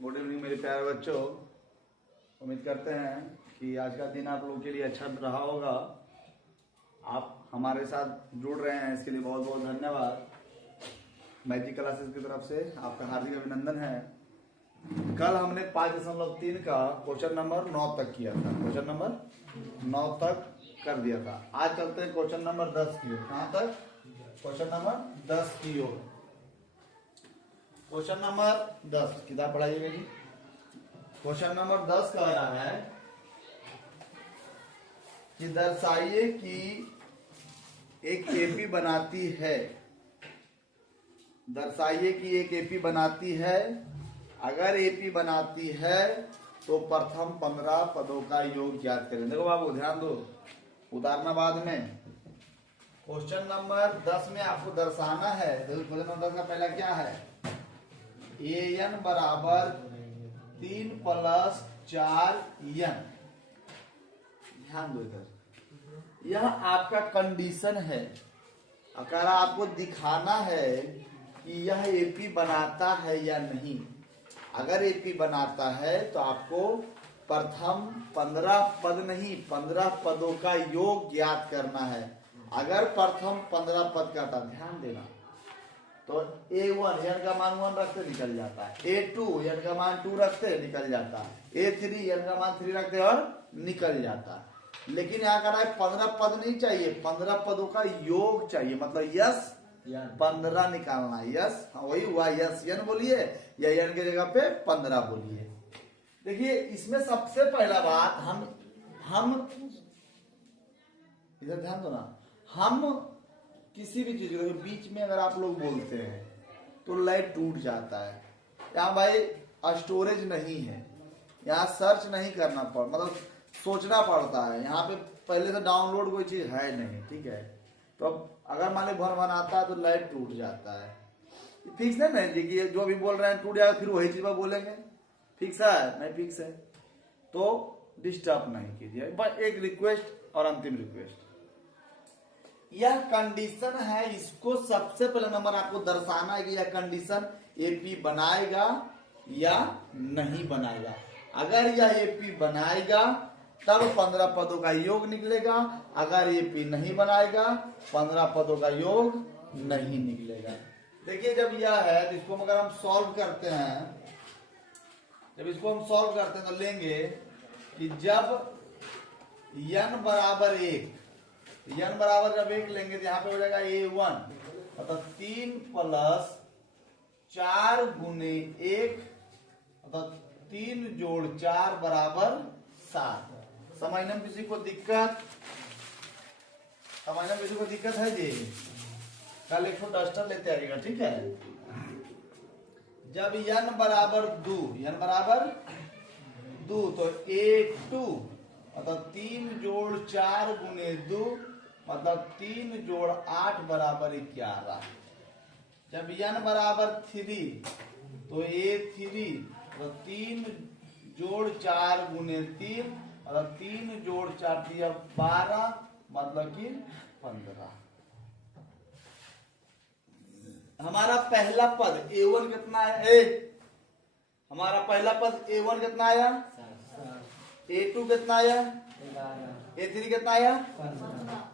Good evening मेरे प्यारे बच्चों। उम्मीद करते हैं कि आज का दिन आप लोगों के लिए अच्छा रहा होगा। आप हमारे साथ जुड़ रहे हैं, इसके लिए बहुत बहुत धन्यवाद। मैजिक क्लासेस की तरफ से आपका हार्दिक अभिनंदन है। कल हमने 5.3 का क्वेश्चन नंबर 9 तक किया था, क्वेश्चन नंबर 9 तक कर दिया था। आज चलते हैं क्वेश्चन नंबर 10 की ओर। कहाँ तक? क्वेश्चन नंबर 10 की ओर। क्वेश्चन नंबर 10 किताब पढ़ाइएगा जी। क्वेश्चन नंबर 10 कह रहा है कि दर्शाइए कि एक एपी बनाती है। दर्शाइए कि एक एपी बनाती है। अगर एपी बनाती है तो प्रथम 15 पदों का योग ज्ञात करें। देखो बाबू ध्यान दो, उदाहरण बाद में। क्वेश्चन नंबर 10 में आपको दर्शाना है। देखो क्वेश्चन नंबर 10 का पहला क्या है? an बराबर 3 + 4n। ध्यान दो इधर, यह आपका कंडीशन है। अगर आपको दिखाना है कि यह एपी बनाता है या नहीं। अगर एपी बनाता है तो आपको प्रथम 15 पद नहीं, 15 पदों का योग ज्ञात करना है। अगर प्रथम 15 पद का था, ध्यान देना, तो A1 n का मान 1 रखते निकल जाता है, A2 n का मान 2 रखते निकल जाता है, A3 n का मान 3 रखते और निकल जाता है। लेकिन यहाँ का 15 पद नहीं चाहिए, 15 पदों का योग चाहिए। मतलब यस 15 निकालना है। यस वही हुआ, यस n बोलिए या n के जगह पे 15 बोलिए। देखिए इसमें सबसे पहला बात, हम इधर ध्यान दो ना, हम किसी भी चीज के बीच में अगर आप लोग बोलते हैं तो लाइट टूट जाता है। यहाँ भाई स्टोरेज नहीं है, यहाँ सर्च नहीं करना मतलब सोचना पड़ता है। यहाँ पे पहले से डाउनलोड कोई चीज है नहीं, ठीक है। तो अब अगर मान लो भर बनाता है तो लाइट टूट जाता है। फिक्स है नहीं कि जो भी बोल रहे हैं टूट जाएगा, फिर वही चीज पर बोलेंगे। फिक्स है नहीं? फिक्स है तो डिस्टर्ब नहीं कीजिए। बस एक रिक्वेस्ट और अंतिम रिक्वेस्ट, यह कंडीशन है, इसको सबसे पहले नंबर आपको दर्शाना है कि यह कंडीशन एपी बनाएगा या नहीं बनाएगा। अगर यह एपी बनाएगा तब 15 पदों का योग निकलेगा। अगर एपी नहीं बनाएगा 15 पदों का योग नहीं निकलेगा। देखिए जब यह है तो इसको अगर हम सॉल्व करते हैं, जब इसको हम सॉल्व करते हैं तो लेंगे कि जब n बराबर 1, n बराबर जब 1 लेंगे तो यहाँ पे हो जाएगा A1, मतलब 3 + 4 × 1, मतलब 3 + 4 = 7। समझने में किसी को दिक्कत? समझने में किसी को दिक्कत है जी? कल एक डस्टर लेते आइएगा, ठीक है। जब n बराबर 2, n बराबर 2 तो A2 मतलब 3 + 4 × 2 मतलब 3 + 8 = 11। जब n बराबर 3 तो A3 तो 3 + 4 × 3 मतलब 3 + 4 = 12 मतलब कि 15। हमारा पहला पद A1 कितना है? हमारा पहला पद A1 कितना आया? A2 कितना आया? A3 कितना आया?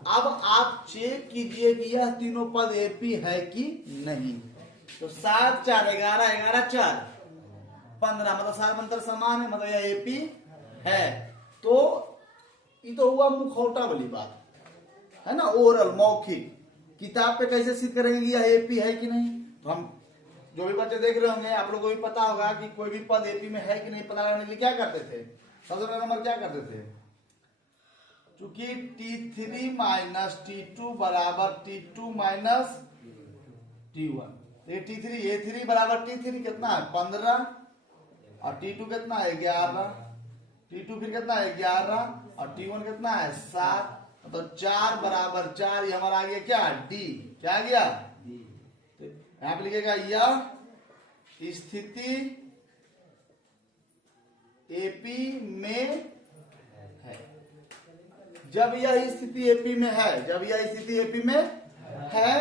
अब आप चेक कीजिए कि यह तीनों पद एपी है कि नहीं। तो 7 4 11 11 4 15 मतलब सारे मंत्र समान है, मतलब यह एपी है। तो ये तो हुआ मुखौटा वाली बात है ना, ओरल मौखिक। किताब पे कैसे सिद्ध करेंगे कि यह एपी है कि नहीं? तो हम जो भी बच्चे देख रहे होंगे, आप लोगों को भी पता होगा कि कोई भी पद एपी में है कि नहीं पता करने के लिए क्या करते थे? सबसे पहला नंबर क्या करते थे? चूंकि T3 - T2 = T2 - T1, A3 बराबर T3 कितना है? 15 और T2 कितना है? 11। T2 फिर कितना है? 11 और T1 कितना है? 7। तो 4 = 4, ये हमारा आ गया क्या? D। क्या आ गया? तो यहां पे लिखेगा यह स्थिति एपी में है। जब यह स्थिति एपी में है, जब यह स्थिति एपी में है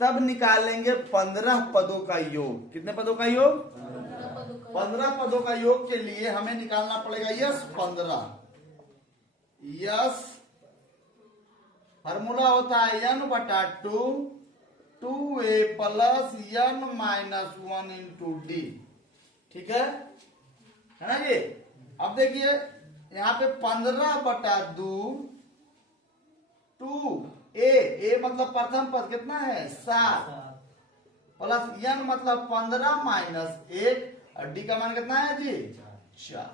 तब निकालेंगे 15 पदों का योग। कितने पदों का योग? 15 पदों का योग के लिए हमें निकालना पड़ेगा यस 15। यस फॉर्मूला होता है n/2 2a plus n-1 into D. ठीक है ना जी। अब देखिए यहाँ पे 15/2 2a मतलब प्रथम पद कितना है 7 प्लस n मतलब 15 माइनस 1 और डी का मान कितना है जी 4।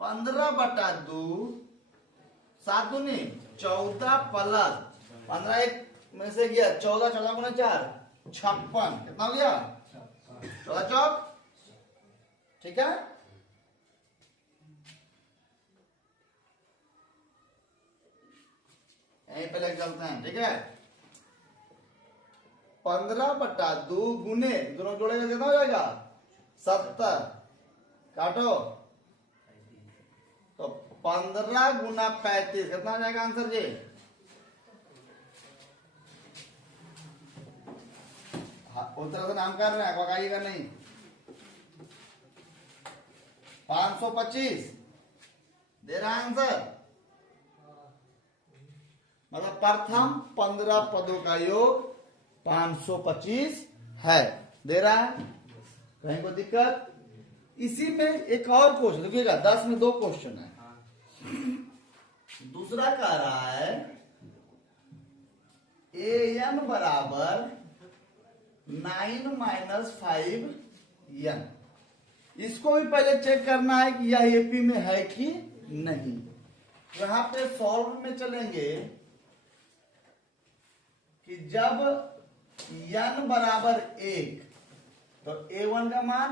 15/2 7 दूनी 14 प्लस 15 एक में से गया 14 14 गुना 4 56 कितना हो गया 14 चौक। ठीक है यहीं पे लेके चलते हैं। ठीक है 15/2 गुने दोनों जोड़ेगा कितना हो जाएगा 70 काटो तो 15 गुना 35 कितना हो जाएगा आंसर जी। उस तरह से नाम कर रहे हैं पकाइएगा नहीं। 525 दे रहा है आंसर। मतलब प्रथम 15 पदों का योग 525 है दे रहा है। कहीं को दिक्कत। इसी में एक और क्वेश्चन देखिएगा 10 में 2 क्वेश्चन है। दूसरा कह रहा है an बराबर 9 माइनस 5n। इसको भी पहले चेक करना है कि यह एपी में है कि नहीं। यहां पे सॉल्व में चलेंगे कि जब n बराबर 1 तो a1 का मान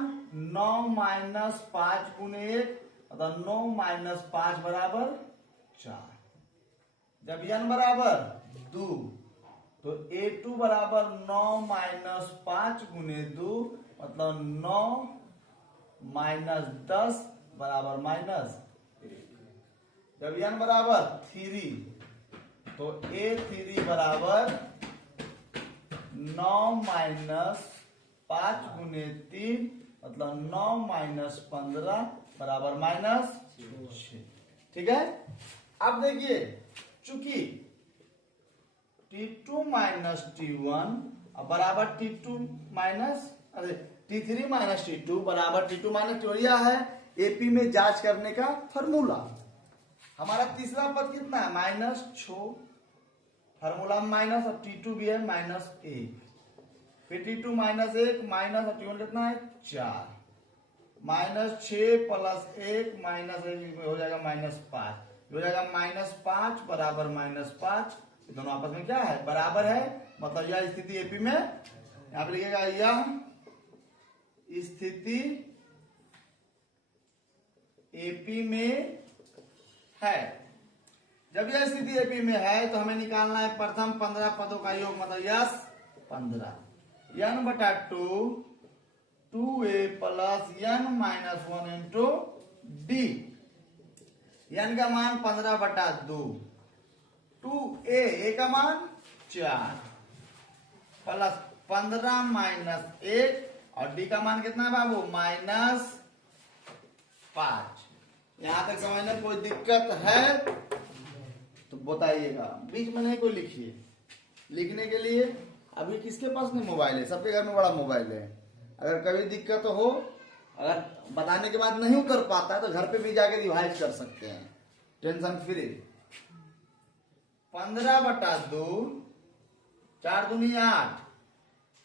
9 माइनस 5 गुने 1 मतलब 9 माइनस 5 बराबर 4। जब n बराबर 2 तो a2 बराबर 9 माइनस 5 गुने 2 मतलब 9 माइनस 10 बराबर माइनस 1। जब n बराबर 3 तो a3 बराबर 9 माइनस 5 गुने 3 मतलब 9 माइनस 15 बराबर माइनस 6। ठीक है अब देखिए चूंकि T2 माइनस T1 बराबर T2 minus T3 minus T2 बराबर T2 माइनस T1 है एपी में जांच करने का फॉर्मूला। हमारा तीसरा पद कितना है -6 फॉर्मूला में माइनस और T2 भी है -1 फिर T2 माइनस 1 माइनस और T1 कितना है 4 -6 प्लस 1 माइनस 1 हो जाएगा -5 हो जाएगा -5 बराबर -5। दोनों आपस में क्या है बराबर है मतलब यह स्थिति एपी में यहां पे लिखेगा यह स्थिति एपी में है। जब यह स्थिति एपी में है तो हमें निकालना है प्रथम 15 पदों का योग मतलब yes 15 n/2 2a plus n-1 into D. n का मान 15/2 2a का मान 4 प्लस 15 माइनस 1 और डी का मान कितना है बाबू -5। यहां तक समझने में कोई दिक्कत है तो बताइएगा बीच में नहीं कोई लिखिए। लिखने के लिए अभी किसके पास नहीं मोबाइल है सबके घर में बड़ा मोबाइल है। अगर कभी दिक्कत हो अगर बताने के बाद नहीं कर पाता है तो घर पे भी जाके रिवाइज कर सकते हैं टेंशन फ्री। 15/2 4 दूनी 8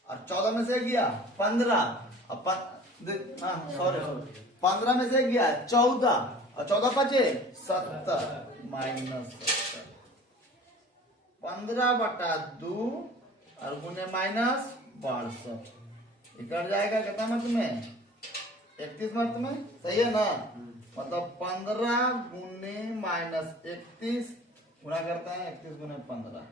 और 14 में से गया 15 सॉरी 15 में से गया 14 और 14 बचे 70 -70 15/2 और गुने -62 कट जाएगा कितना मत में 31 मत में सही है ना। मतलब 15 गुने -31 गुना करते हैं 31 गुने 15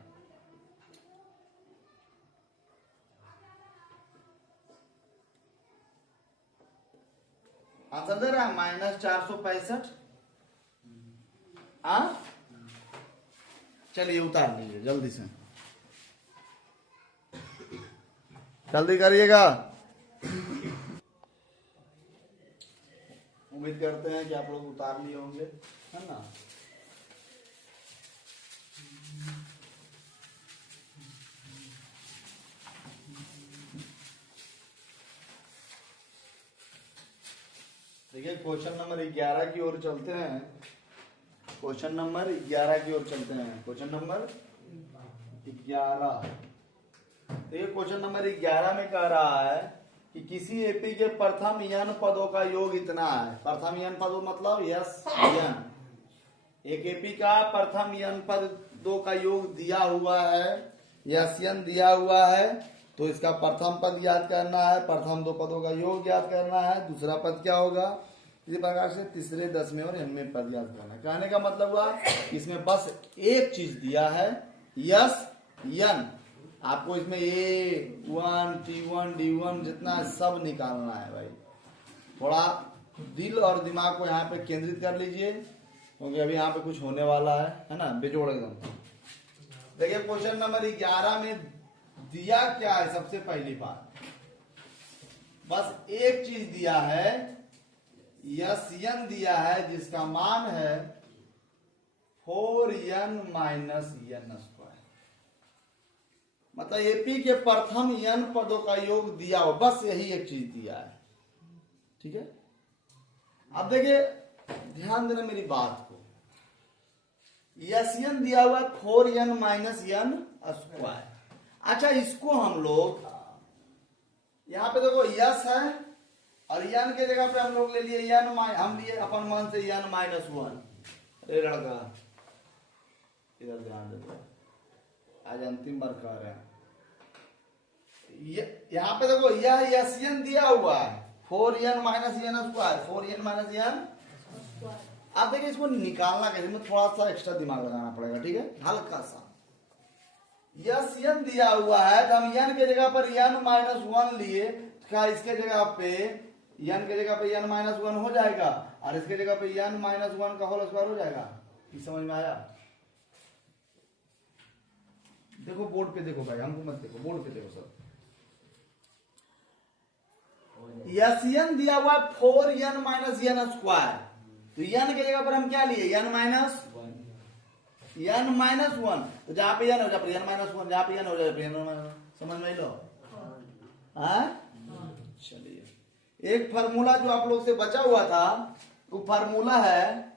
आंसर दे रहा है -465। हाँ चलिए उतार लीजिए जल्दी से जल्दी करिएगा। उम्मीद करते हैं कि आप लोग उतार लिए होंगे, है ना। देखिए क्वेश्चन नंबर 11 की ओर चलते हैं। क्वेश्चन नंबर 11 की ओर चलते हैं। Question number 11। देखिए क्वेश्चन नंबर 11 में कह रहा है कि किसी एपी के प्रथम n पदों का योग इतना है। प्रथम n पदों मतलब यस n। एक एपी का प्रथम n पदों का योग दिया हुआ है, यस n दिया हुआ है, तो इसका प्रथम पद याद करना है, प्रथम दो पदों का योग याद करना है, दूसरा पद क्या होगा, इसी प्रकार से तीसरे, 10वें और 9वें पद याद करना है। कहने का मतलब हुआ इसमें बस एक चीज दिया है, यस n। आपको इसमें A1, T1, D1 जितना सब निकालना है भाई। थोड़ा दिल और दिमाग को यहाँ पे केंद्रित कर लीजिए, क्योंकि अभी यहाँ पे कुछ होने वाला है ना, बेजोड़ एकदम। देखिए क्वेश्चन नंबर 11 में दिया क्या है। सबसे पहली बात, बस एक चीज दिया है, यस n दिया है, जिसका मान है 4n माइनस n स्क्वायर। मतलब एपी के प्रथम n पदों का योग दिया हो, बस यही एक चीज दिया है, ठीक है। अब देखिए ध्यान देना मेरी बात को, यस n दिया हुआ 4n माइनस n स्क्वायर। अच्छा इसको हम लोग यहां पे देखो यस है और n के जगह पे हम लोग ले लिए हम लिए अपन मन से n माइनस 1। अरे लड़का इधर ध्यान दे, आज अंतिम बार कह रहे हैं। यहाँ पे देखो यह यस n दिया हुआ है 4n minus n square, 4n minus n। अब देखिए इसको निकालना कैसे, में थोड़ा सा एक्स्ट्रा दिमाग लगाना पड़ेगा, ठीक है, हल्का सा। यस n दिया हुआ है, तो हम n के जगह पर n माइनस 1 लिए, क्या इसके जगह पे n के जगह पे n माइनस 1 हो जाएगा और इसके जगह पे n माइनस 1 का होल स्क्वायर हो जाएगा। इस समझ में आया? देखो बोर्ड पे देखो भाई, हमको मत देखो, बोर्ड पे देखो सब। यस n दिया हुआ 4n माइनस n स्क्वायर, तो n के जगह पर हम क्या लिए, n माइनस 1। तो जहां पे n हो जाए n माइनस 1, जहां पे n हो जाए n माइनस। समझ में लो? हाँ चलिए, एक फार्मूला जो आप लोग से बचा हुआ था, वो फार्मूला है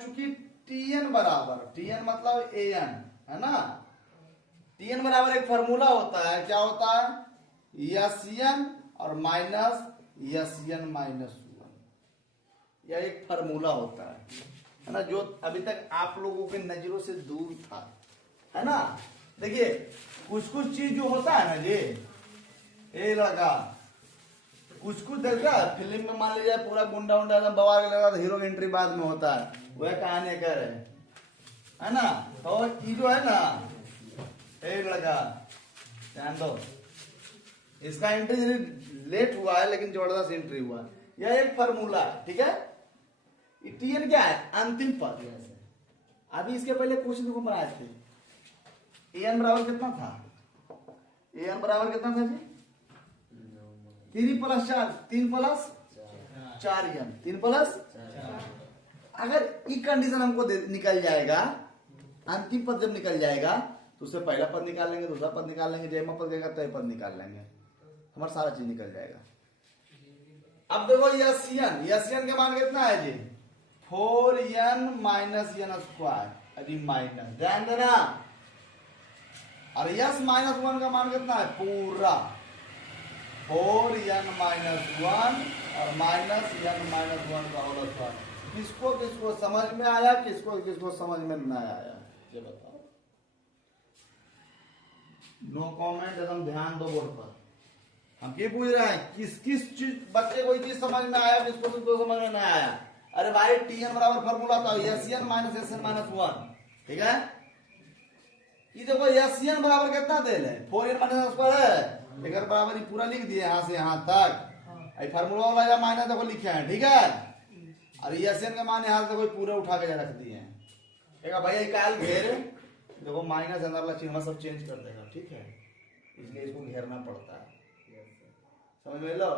चूंकि tn बराबर, tn मतलब an है ना, tn बराबर एक फार्मूला होता है, क्या होता है, यस n और माइनस यस n माइनस 1। यह एक फार्मूला होता है ना, जो अभी तक आप लोगों के नजरों से दूर था, है ना। देखिए कुछ चीज जो होता है ना जी, ये लगा कुछ देखा फिल्म में, मान लीजिए पूरा गुंडा उंडा एकदम बवाल लगा, तो हीरो एंट्री बाद में होता है, वह कहानी कर रहे है ना। तो ये जो है ना, एक लगा ध्यान दो, इसका एंट्री लेट हुआ है लेकिन जबरदस्त एंट्री हुआ है। यह एक फार्मूला है, ठीक है। tn क्या है, अंतिम पद। अभी इसके पहले क्वेश्चन को बनाए थे, an बराबर कितना था, an बराबर कितना था जी, 3 प्लस 4, 3 प्लस 4n, 3 प्लस। अगर ये कंडीशन हमको निकल जाएगा, अंतिम पद जब निकल जाएगा, तो उससे पहला पद निकाल लेंगे, दूसरा पद निकाल लेंगे, जयमा पद देगा तय पद निकाल लेंगे, हमारा सारा चीज निकल जाएगा। अब देखो यस n का मान कितना है जी, 4n माइनस n स्क्वायर, अभी माइनस, ध्यान देना। और यस माइनस 1 का मान कितना है, पूरा 4n माइनस 1 और माइनस n माइनस 1 का होल स्क्वायर। किसको समझ में आया, किसको समझ में नहीं आया, ये बताओ। नो कमेंट, एकदम ध्यान दो बोर्ड पर। हम क्या पूछ रहे हैं, किस चीज बच्चे कोई चीज समझ में आया, किसको समझ में नहीं आया। अरे भाई tn बराबर फार्मूला था yes n minus S n minus 1, ठीक है। ये देखो यस n बराबर कितना दे ले, 4n माइनस स्क्वायर है, लेकर बराबर ये पूरा लिख दिए यहां से यहां तक। आई फार्मूला वाला माइनस देखो लिखे हैं, ठीक है। और यस n का मान यहां से कोई पूरे उठा के रख दिए हैं, ठीक है भैया। काल घेर देखो, माइनस अंदर वाला चिन्ह सब चेंज कर देगा, ठीक है, इसलिए इसको घेरना पड़ता है, समझ में लो।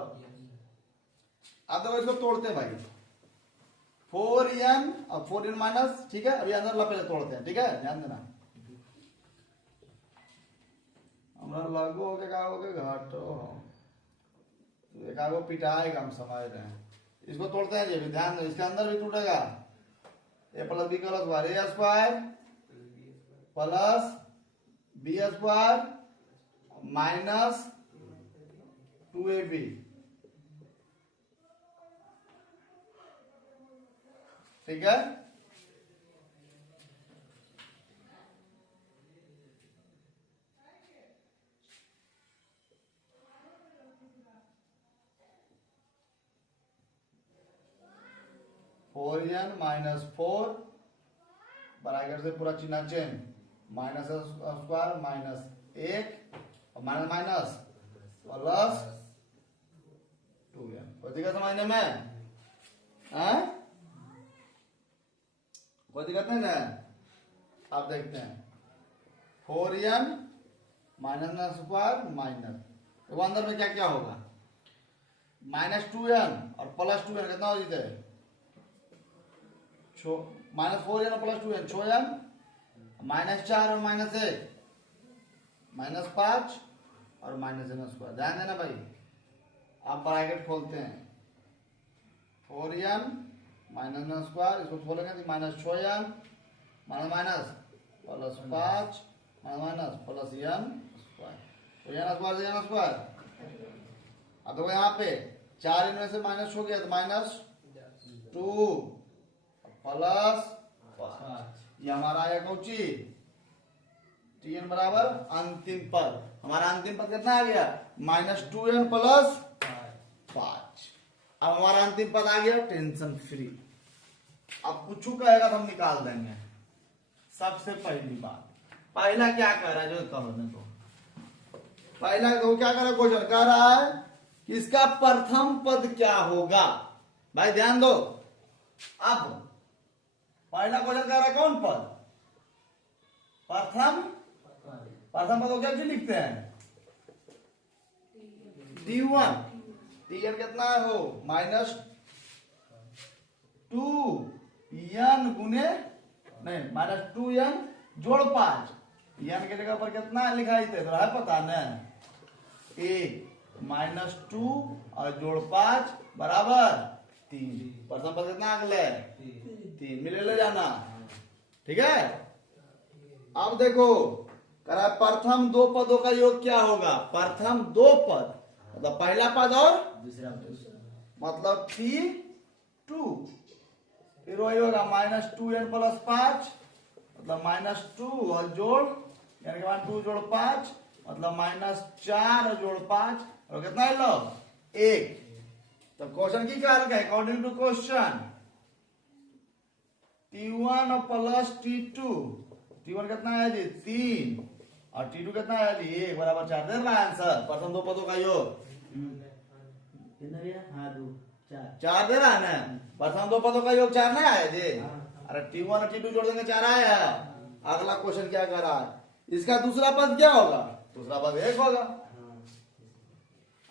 अब देखो इसको तोड़ते हैं भाई, 4n और 4n माइनस, ठीक है, अभी अंदर लपेट तोड़ते हैं, ठीक है, ध्यान देना। हमारा लागू हो गया, हो गया घाटो, एकागो पिटाएगा, हम समझ रहे हैं। इसको तोड़ते हैं जी, ध्यान दो, इसके अंदर भी टूटेगा, ए प्लस बी का square, A square plus B square minus 2ab, ठीक है। फोर एन माइनस 4 बराबर से पूरा चिन्ह change, minus square minus 1 minus minus plus 2n। कोई दिक्कत समझने में? कोई दिक्कत नहीं ना? अब देखते हैं, 4n माइनस स्क्वायर माइनस, तो अंदर में क्या क्या होगा, माइनस 2n और प्लस 2n कितना हो जाता है, माइनस 4n और प्लस 2n 6n, माइनस 4 और माइनस 1 माइनस 5 और माइनस n स्क्वायर। ध्यान देना भाई, आप ब्रैकेट खोलते हैं, 4n माइनस n स्क्वायर, इसको खोलेंगे तो minus 6n minus minus plus 5 minus minus plus n square, तो n स्क्वायर से n स्क्वायर। अब देखो यहाँ पे 4 इनमें से माइनस हो गया तो माइनस 2 प्लस 5, ये हमारा आया कौची, tn बराबर अंतिम पद, हमारा अंतिम पद कितना आ गया, माइनस 2n प्लस 5। अब हमारा अंतिम पद आ गया, टेंशन फ्री। अब कुछ कहेगा तो हम निकाल देंगे। सबसे पहली बात, पहला क्या कह रहा है, जो कहने को पहला तो क्या कह रहा है, क्वेश्चन कह रहा है कि इसका प्रथम पद क्या होगा। भाई ध्यान दो, अब पहला क्वेश्चन कह रहा है कौन पद, प्रथम पद को क्या लिखते हैं, t1, tn कितना है हो, माइनस 2n गुने नहीं माइनस 2n जोड़ 5, n के जगह पर कितना लिखा है, तो है पता न, 1 माइनस 2 और जोड़ 5 बराबर 3, प्रथम पद कितना अगले 3 मिले ले जाना, ठीक है। अब देखो कह रहा है प्रथम दो पदों का योग क्या होगा, प्रथम दो पद मतलब पहला पद और दूसरा पद, मतलब t2, फिर वही होगा माइनस 2n प्लस 5 मतलब माइनस 2 और जोड़, यानी कि 2 जोड़ 5 मतलब माइनस 4 और जोड़ 5 और कितना है लो 1। तो क्वेश्चन की क्या है, according to question t1 plus t2, t1 कितना है जी 3 और t2 कितना है जी 1 बराबर 4, दे रहा है आंसर, प्रथम दो पदों का योग कितना भैया, हाँ 2 4 4 दे रहा है ना, प्रथम दो पदों का योग 4 नहीं आया जी, अरे t1 और t2 जोड़ देंगे 4 आया। अगला क्वेश्चन क्या कर रहा है, इसका दूसरा पद क्या होगा, दूसरा पद 1 होगा।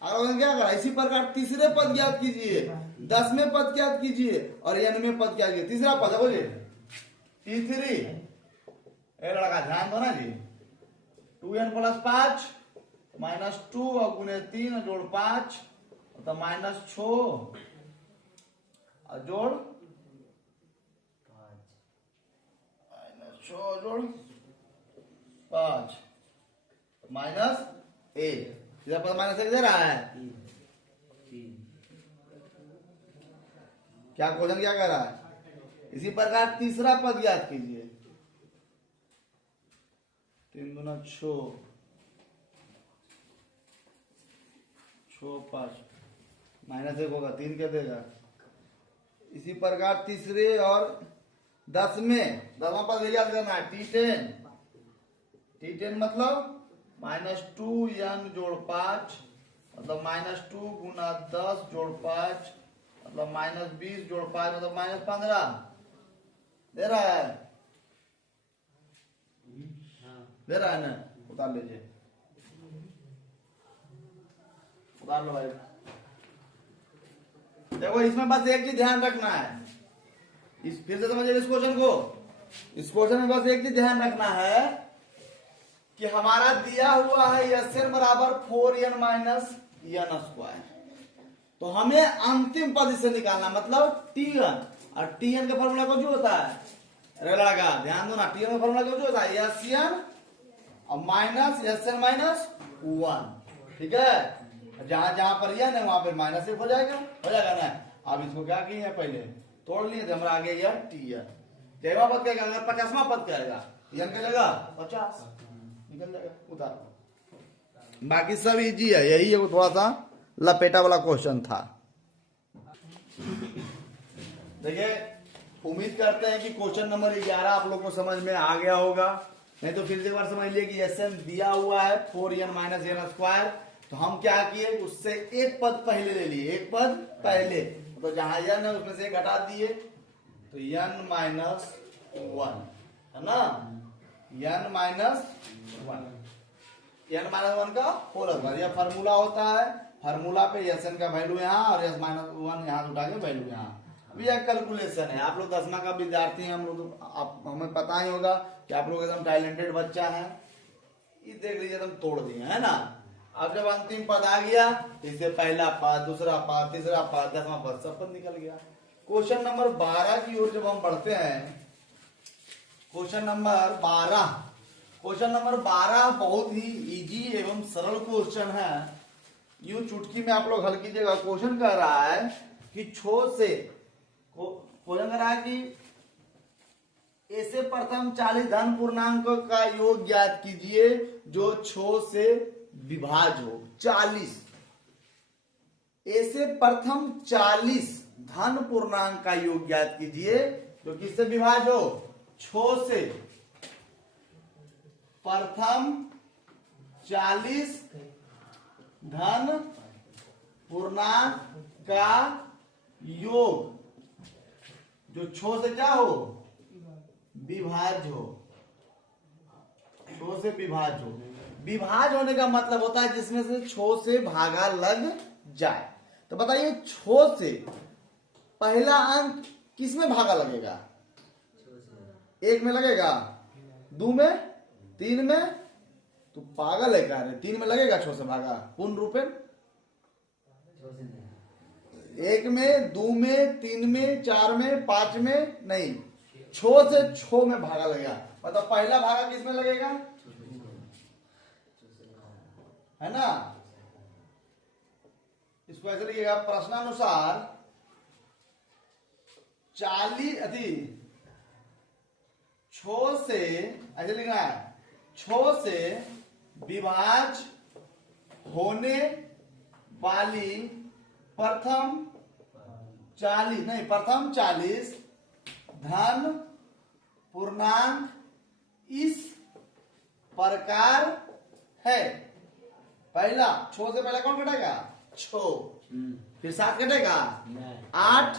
अगला क्या करा, इसी प्रकार तीसरे पद ज्ञात कीजिए, 10वें पद ज्ञात कीजिए और n वें पद ज्ञात कीजिए। तीसरा पद है बोलिए t3, ए लड़का ध्यान दो ना जी, 2n प्लस 5 माइनस 2 और गुने 3 जोड़ 5 तो माइनस 6 और जोड़ माइनस 6 जोड़ 5 माइनस 1, इधर पर माइनस 1 दे रहा है। क्या क्वेश्चन क्या कह रहा है, इसी प्रकार तीसरा पद ज्ञात कीजिए, 3 दूना 6 5 माइनस 1 होगा 3 क्या देगा। इसी प्रकार तीसरे और 10वां पद याद करना है, t10 मतलब माइनस 2n जोड़ 5 मतलब माइनस 2 गुना 10 जोड़ 5 मतलब माइनस 20 जोड़ 5 मतलब माइनस 15 दे रहा है, दे रहा है ना, उतार लीजिए, उतार लो भाई। देखो इसमें बस एक चीज ध्यान रखना है, इस फिर से समझिए इस क्वेश्चन को। इस क्वेश्चन में बस एक चीज ध्यान रखना है कि हमारा दिया हुआ है Sn बराबर 4n माइनस n स्क्वायर, तो हमें अंतिम पद इसे निकालना, मतलब Tn, और Tn का फॉर्मूला कुछ होता है, अरे लड़का ध्यान दो ना, Tn का फॉर्मूला कुछ होता है Sn और माइनस Sn माइनस 1, ठीक है। जहां जहां पर n है वहां पर माइनस 1 हो जाएगा ना। अब इसको क्या किए पहले तोड़ लिए, हमारा आगे यह Tn, तेरहवां पद क्या अगर 50वां पद क्या आएगा, Tn का जगह 50 निकल जाएगा, उतार। बाकी सब इजी है, यही है थोड़ा सा लपेटा वाला क्वेश्चन था। देखिए उम्मीद करते हैं कि क्वेश्चन नंबर 11 आप लोग को समझ में आ गया होगा, नहीं तो फिर से एक बार समझ लिए कि Sn दिया हुआ है 4n माइनस n स्क्वायर, तो हम क्या किए उससे एक पद पहले ले लिए, एक पद पहले, तो जहां n है उसमें से घटा दिए, तो n माइनस 1 है ना, n माइनस 1 का होल स्क्वायर, यह फार्मूला होता है, फार्मूला पे Sn का वैल्यू यहाँ और s माइनस 1 यहाँ उठा के वैल्यू यहाँ। अभी यह कैलकुलेशन है, आप लोग 10वीं का विद्यार्थी हैं, हम लोग आप हमें पता ही होगा कि आप लोग एकदम टैलेंटेड बच्चा है, ये देख लीजिए एकदम तोड़ दिए है ना। अब जब अंतिम पद आ गया, इससे पहला पद, दूसरा पद, तीसरा पद, 10वां पद, सब पद निकल गया। क्वेश्चन नंबर 12 की ओर जब हम बढ़ते हैं, क्वेश्चन नंबर 12 बहुत ही इजी एवं सरल क्वेश्चन है, यूं चुटकी में आप लोग हल कीजिएगा। क्वेश्चन कह रहा है कि क्वेश्चन कह रहा है कि ऐसे प्रथम 40 धन पूर्णांक का योग ज्ञात कीजिए जो 6 से विभाज्य हो। 40 ऐसे प्रथम 40 धन पूर्णांक का योग ज्ञात कीजिए जो किससे विभाज्य हो, 6 से। प्रथम 40 धन पूर्णांक का योग जो 6 से क्या हो, विभाज्य हो, 6 से विभाज्य हो। विभाज्य होने का मतलब होता है जिसमें से 6 से भागा लग जाए। तो बताइए 6 से पहला अंक किस में भागा लगेगा, 1 में लगेगा, 2 में, 3 में, तो पागल है क्या रे, 3 में लगेगा 6 से भागा, पूर्ण रूपेण 1 में, 2 में, 3 में, 4 में, 5 में नहीं, 6 से 6 में भागा लगेगा, मतलब पहला भागा किस में लगेगा, है ना। इसको ऐसे लिखिएगा, प्रश्नानुसार 6 से ऐसे लिखना है, 6 से विभाज्य होने वाली प्रथम 40 धन पूर्णांक इस प्रकार है। पहला 6 से पहला कौन घटेगा, 6, फिर 7 घटेगा, 8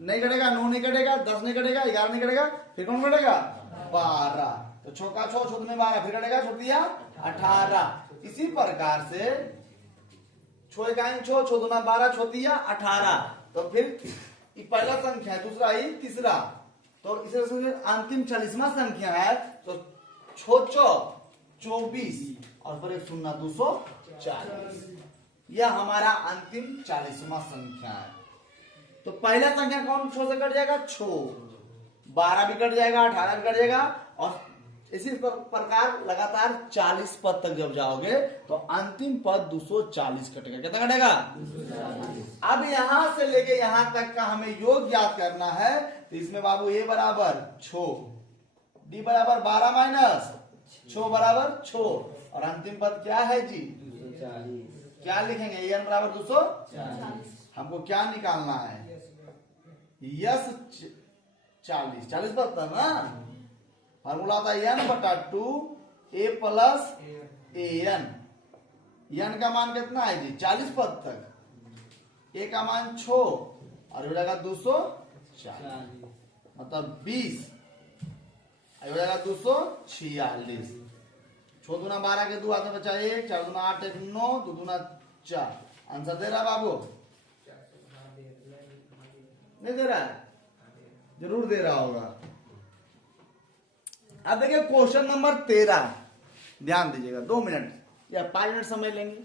नहीं घटेगा, 9 नहीं घटेगा, 10 नहीं घटेगा, 11 नहीं घटेगा, फिर कौन घटेगा, 12, तो 6 का 6, 6 में 12, फिर घटेगा 6 दिया 18। इसी प्रकार से 6 का 6, 6 दूना 12, 6 दिया 18, तो फिर ये पहला संख्या है, दूसरा ये तीसरा, तो इसे अंतिम 40वां संख्या है, तो 6 24 और फिर 1 शून्य 240, यह हमारा अंतिम 40वां संख्या है। तो पहला संख्या कौन 6 से कट जाएगा, 6, 12 भी कट जाएगा, 18 भी कट जाएगा, और इसी प्रकार लगातार 40 पद तक जब जाओगे तो अंतिम पद 240 कटेगा। कितना कटेगा, 240। अब यहां से लेके यहां तक का हमें योग ज्ञात करना है, तो इसमें बाबू a बराबर 6, d बराबर 12 माइनस 6 बराबर 6, और अंतिम पद क्या है जी, 240। क्या लिखेंगे, n बराबर 240। हमको क्या निकालना है, यस 40 पद था ना, फार्मूला था n बटा 2 a प्लस an। n का मान कितना है जी, 40 पद तक, a का मान 6 और हो जाएगा 240, मतलब 20, हो जाएगा 246। 6 दूना 12 के 2 हाथ में बचा 1, 4 दूना 8, 1 9, 2 दूना 4, आंसर दे रहा बाबू, नहीं दे रहा है? जरूर दे रहा होगा। अब देखिए क्वेश्चन नंबर 13, ध्यान दीजिएगा, 2 मिनट या 5 मिनट समझ लेंगे।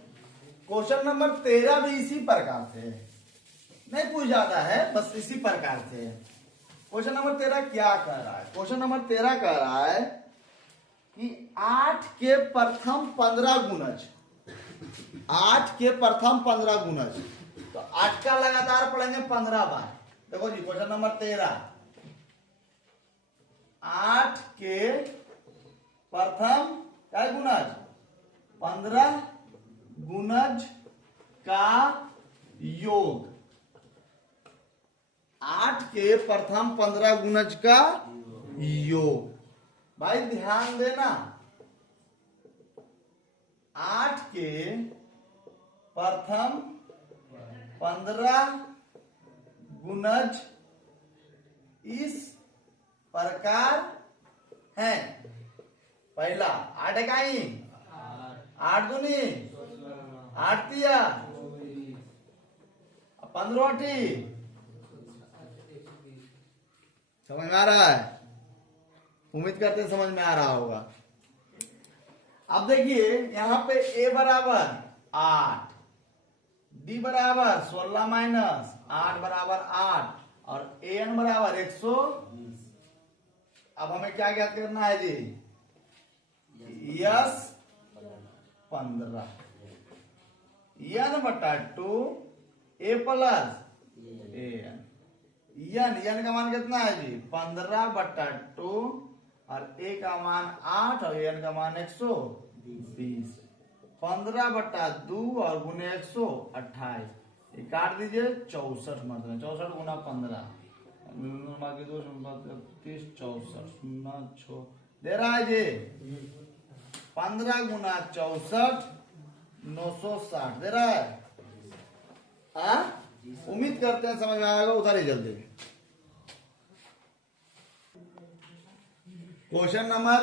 क्वेश्चन नंबर 13 भी इसी प्रकार से है, नहीं कुछ ज्यादा है, बस इसी प्रकार से है। क्वेश्चन नंबर 13 क्या कह रहा है? क्वेश्चन नंबर 13 कह रहा है कि 8 के प्रथम 15 गुणज, 8 के प्रथम 15 गुणज, तो 8 का लगातार पढ़ेंगे 15 बार। देखो जी क्वेश्चन नंबर 13, 8 के प्रथम क्या गुणज, 15 गुणज का योग, 8 के प्रथम 15 गुणज का योग। भाई ध्यान देना, 8 के प्रथम 15 गुणज इस प्रकार है। पहला 8 इकाई, 8 दूनी 8 तिया, 15 अठी। समझ में आ रहा है? उम्मीद करते समझ में आ रहा होगा। अब देखिए यहां पे a बराबर 8, d बराबर 16 माइनस 8 बराबर 8 और an बराबर 120। अब हमें क्या ज्ञात करना है जी? यस 15 n बटा 2 a प्लस n का मान कितना है जी? 15 बटा 2 और a का मान 8 और n का मान 120। 15 बटा 2 और गुने 128, ये काट दीजिए 64 मतलब 64 गुना 15 बाकी 2 30 64 6 दे रहा है जी। 15 गुना 64 960 दे रहा है। हाँ उम्मीद करते हैं समझ में आएगा, उतारिए जल्दी। क्वेश्चन नंबर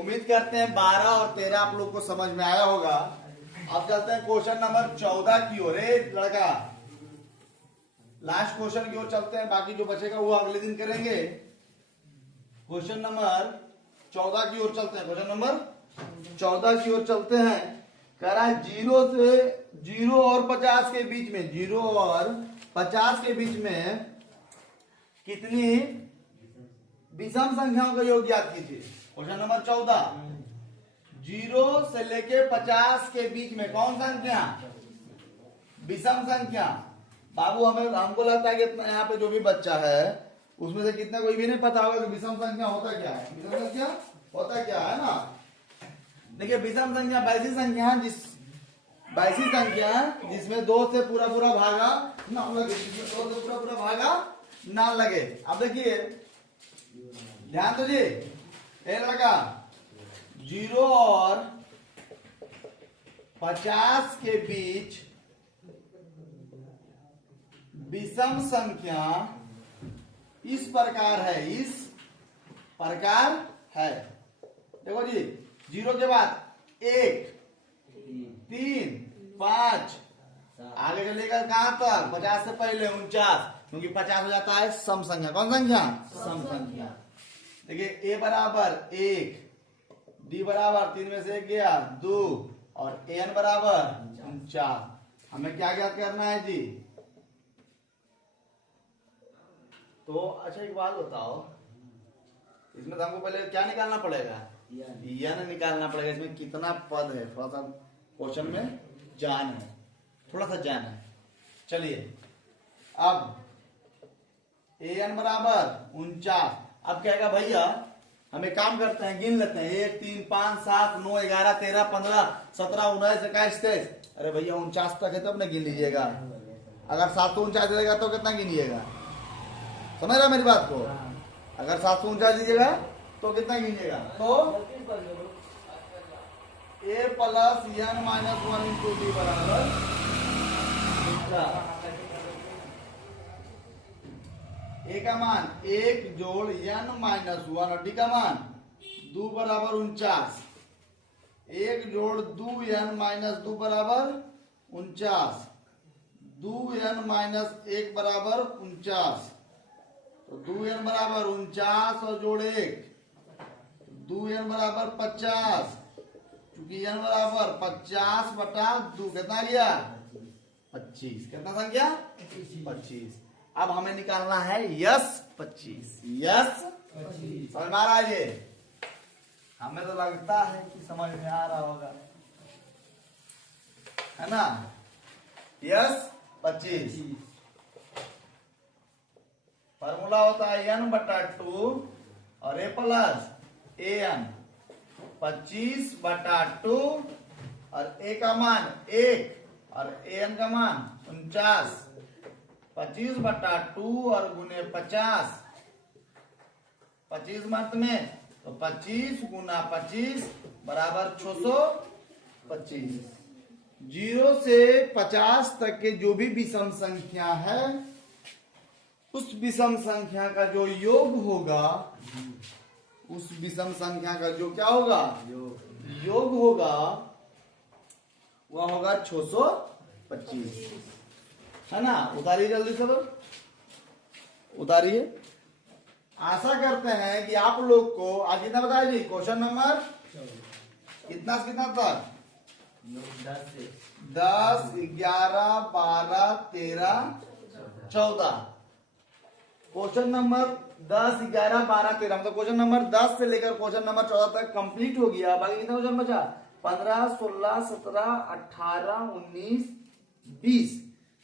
उम्मीद करते हैं 12 और 13 आप लोग को समझ में आया होगा। अब चलते हैं क्वेश्चन नंबर 14 की ओर। लड़का लास्ट क्वेश्चन की ओर चलते हैं, बाकी जो बचेगा वो अगले दिन करेंगे। क्वेश्चन नंबर 14 की ओर चलते हैं। क्वेश्चन नंबर 14 की ओर चलते हैं। कह रहा है 0 और 50 के बीच में, 0 और 50 के बीच में कितनी विषम संख्याओं का योग ज्ञात कीजिए। क्वेश्चन नंबर 14, 0 से लेके 50 के बीच में कौन संख्या? विषम संख्या। बाबू हमको लगता है कि यहाँ पे जो भी बच्चा है उसमें से कितना कोई भी नहीं पता होगा कि विषम संख्या होता क्या है। विषम संख्या होता क्या है ना? देखिए विषम संख्या वैसी संख्या जिसमें 2 से पूरा भागा ना लगे, 2 से पूरा भागा ना लगे। अब देखिए ध्यान दो जी, ए लड़का 0 और 50 के बीच विषम संख्या इस प्रकार है, इस प्रकार है। देखो जी 0 के बाद 1 3 5 आगे चलेगा कहां तक? 50 से पहले 49, क्योंकि 50 हो जाता है सम संख्या। कौन संख्या? सम संख्या। देखिए a बराबर 1, d बराबर 3 में से 1 गया 2 और an बराबर 49। हमें क्या ज्ञात करना है जी? तो अच्छा एक बात बताओ, इसमें तो हमको पहले क्या निकालना पड़ेगा? n निकालना पड़ेगा। इसमें कितना पद है थोड़ा सा क्वेश्चन में जान है, थोड़ा सा जान है। चलिए अब an बराबर 49। अब कहेगा भैया हमें काम करते हैं, गिन लेते हैं 1 3 5 7 9 11 13 15 17 19 21 23। अरे भैया 49 तक है तब ना गिन लीजिएगा। अगर 749 दीजिएगा तो कितना गिनिएगा? समझ रहा मेरी बात को? अगर 749 दीजिएगा तो कितना गिनिएगा? तो a plus n minus 1 into d बराबर 49। a का मान 1 जोड़ n माइनस 1 और d का मान 2 बराबर 49। 1 जोड़ 2 n माइनस 2 बराबर 49। 2n माइनस 1 बराबर 49। तो 2n बराबर 49 और जोड़ 1, 2n बराबर 50। क्योंकि n बराबर 50 बटा 2 कितना गया? 25। कितना संख्या? 25। अब हमें निकालना है यस 25। यस 25 समझ में आ रहा है? ये हमें तो लगता है कि समझ में आ रहा होगा, है ना? यस 25। फॉर्मूला होता है n बटा 2 और a प्लस an। 25 बटा 2 और a का मान 1 और an का मान 49। 25 बटा 2 और गुने 50, 25 मत में, तो 25 गुना 25 बराबर 625। 0 से 50 तक के जो भी विषम संख्या है, उस विषम संख्या का जो योग होगा, उस विषम संख्या का जो क्या होगा? योग होगा, वह होगा 625, है ना? उतारिए जल्दी सब, उतारिए। आशा करते हैं कि आप लोग को आज कितना बताया जी? क्वेश्चन नंबर कितना से कितना तक? 10, 11, 12, 13, 14। क्वेश्चन नंबर 10, 11, 12, 13, मतलब क्वेश्चन नंबर 10 से लेकर क्वेश्चन नंबर 14 तक कंप्लीट हो गया। बाकी कितना क्वेश्चन बचा? 15, 16, 17, 18, 19, 20।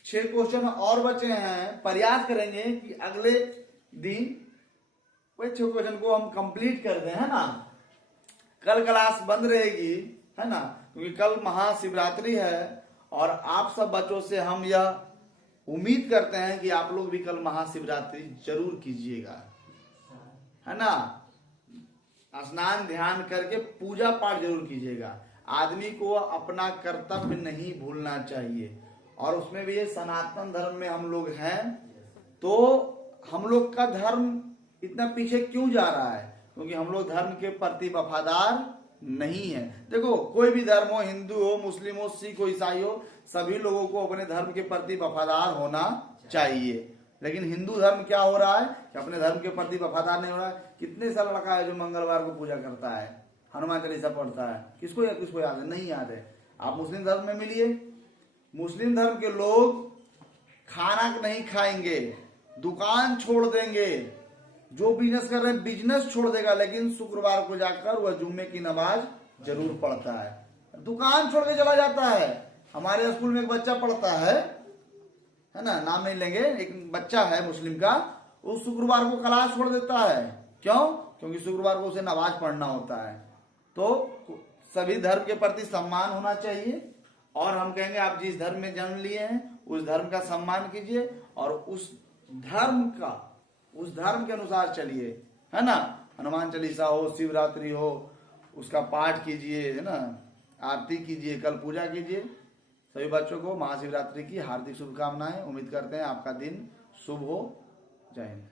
6 क्वेश्चन और बचे हैं। प्रयास करेंगे कि अगले दिन वही 6 क्वेश्चन को हम कंप्लीट कर दें, है ना? कल क्लास बंद रहेगी, है ना? क्योंकि कल महाशिवरात्रि है और आप सब बच्चों से हम यह उम्मीद करते हैं कि आप लोग भी कल महाशिवरात्रि जरूर कीजिएगा, है ना? स्नान ध्यान करके पूजा पाठ जरूर कीजिएगा। आदमी को अपना कर्तव्य नहीं भूलना चाहिए, और उसमें भी ये सनातन धर्म में हम लोग हैं, तो हम लोग का धर्म इतना पीछे क्यों जा रहा है? क्योंकि हम लोग धर्म के प्रति वफादार नहीं है। देखो, कोई भी धर्म हो, हिंदू हो, मुस्लिम हो, सिख हो, ईसाई हो, सभी लोगों को अपने धर्म के प्रति वफादार होना चाहिए। लेकिन हिंदू धर्म क्या हो रहा है कि अपने धर्म के प्रति वफादार नहीं हो रहा है। कितने साल लड़का है जो मंगलवार को पूजा करता है, हनुमान चालीसा पढ़ता है? किसको या किसको याद है? नहीं याद है। आप मुस्लिम धर्म में मिलिए, मुस्लिम धर्म के लोग खाना नहीं खाएंगे, दुकान छोड़ देंगे, जो बिजनेस कर रहे हैं बिजनेस छोड़ देगा, लेकिन शुक्रवार को जाकर वह जुम्मे की नमाज जरूर पढ़ता है। दुकान छोड़ के चला जाता है। हमारे स्कूल में एक बच्चा पढ़ता है ना, नाम नहीं लेंगे, एक बच्चा है मुस्लिम का, उस शुक्रवार को क्लास छोड़ देता है। क्यों? क्योंकि शुक्रवार को उसे नमाज पढ़ना होता है। तो सभी धर्म के प्रति सम्मान होना चाहिए, और हम कहेंगे आप जिस धर्म में जन्म लिए हैं उस धर्म का सम्मान कीजिए और उस धर्म के अनुसार चलिए, है ना? हनुमान चालीसा हो, शिवरात्रि हो, उसका पाठ कीजिए, है ना? आरती कीजिए, कल पूजा कीजिए। सभी बच्चों को महाशिवरात्रि की हार्दिक शुभकामनाएं। उम्मीद करते हैं आपका दिन शुभ हो। जय हिंद।